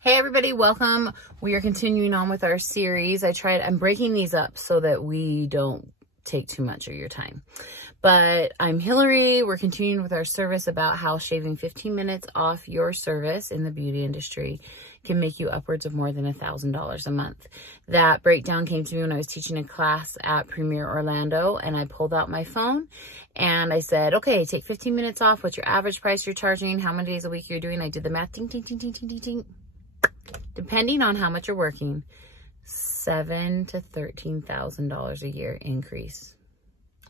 Hey everybody, welcome. We are continuing on with our series. I'm breaking these up so that we don't take too much of your time. But I'm Hillary. We're continuing with our service about how shaving 15 minutes off your service in the beauty industry can make you upwards of more than $1,000 a month. That breakdown came to me when I was teaching a class at Premier Orlando, and I pulled out my phone and I said, okay, take 15 minutes off. What's your average price you're charging? How many days a week you're doing? I did the math. Ding, ding, ding, ding, ding, ding, ding. Depending on how much you're working, $7,000 to $13,000 a year increase.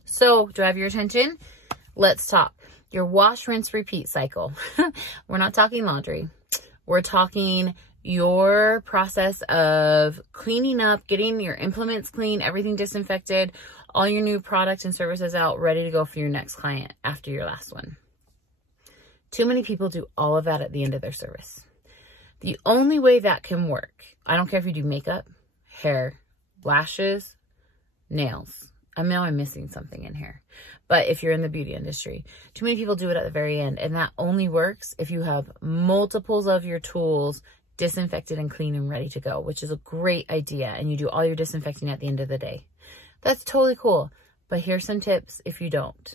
So, do I have your attention? Let's talk. Your wash, rinse, repeat cycle. We're not talking laundry. We're talking your process of cleaning up, getting your implements clean, everything disinfected, all your new products and services out, ready to go for your next client after your last one. Too many people do all of that at the end of their service. The only way that can work, I don't care if you do makeup, hair, lashes, nails. I know I'm missing something in here. But if you're in the beauty industry, too many people do it at the very end. And that only works if you have multiples of your tools disinfected and clean and ready to go, which is a great idea. And you do all your disinfecting at the end of the day. That's totally cool. But here's some tips if you don't.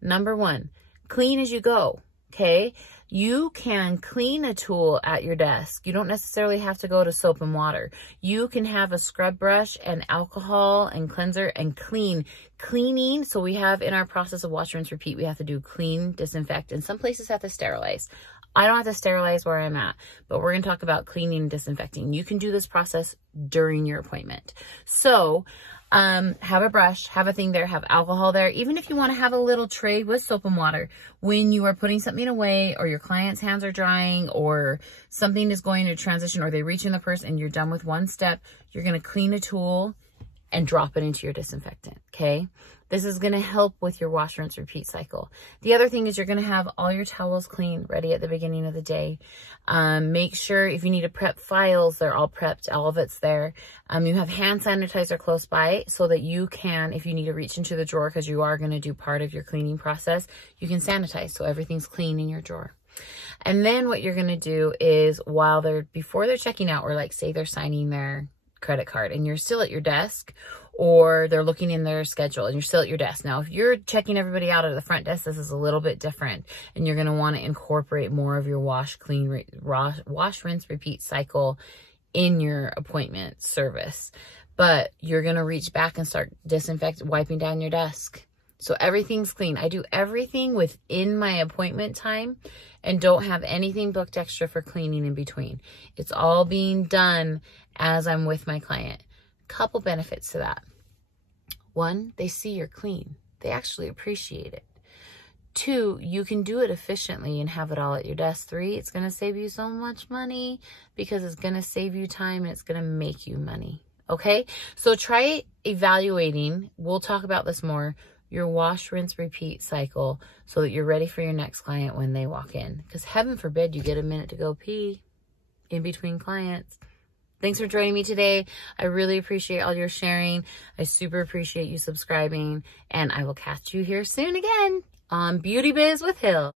Number one, clean as you go. Okay, you can clean a tool at your desk. You don't necessarily have to go to soap and water. You can have a scrub brush and alcohol and cleanser and clean. Cleaning, so we have in our process of wash, rinse, repeat, we have to do clean, disinfect, and some places have to sterilize. I don't have to sterilize where I'm at, but we're going to talk about cleaning and disinfecting. You can do this process during your appointment. So, have a brush, have a thing there, have alcohol there. Even if you want to have a little tray with soap and water, when you are putting something away or your client's hands are drying or something is going to transition or they reach in the purse and you're done with one step, you're going to clean a tool and drop it into your disinfectant, okay? This is going to help with your wash, rinse, repeat cycle. The other thing is you're going to have all your towels clean, ready at the beginning of the day. Make sure if you need to prep files, they're all prepped, all of it's there. You have hand sanitizer close by so that you can, if you need to reach into the drawer because you are going to do part of your cleaning process, you can sanitize so everything's clean in your drawer. And then what you're going to do is before they're checking out, or like say they're signing their credit card and you're still at your desk, or they're looking in their schedule and you're still at your desk. Now, if you're checking everybody out at the front desk, this is a little bit different and you're going to want to incorporate more of your wash, rinse, repeat cycle in your appointment service. But you're going to reach back and start wiping down your desk. So everything's clean. I do everything within my appointment time and don't have anything booked extra for cleaning in between. It's all being done as I'm with my client. Couple benefits to that. One, they see you're clean. They actually appreciate it. Two, you can do it efficiently and have it all at your desk. Three, it's going to save you so much money because it's going to save you time and it's going to make you money. Okay? So try evaluating. We'll talk about this more. Your wash, rinse, repeat cycle so that you're ready for your next client when they walk in. Because heaven forbid you get a minute to go pee in between clients. Thanks for joining me today. I really appreciate all your sharing. I super appreciate you subscribing. And I will catch you here soon again on Beauty Biz with Hill.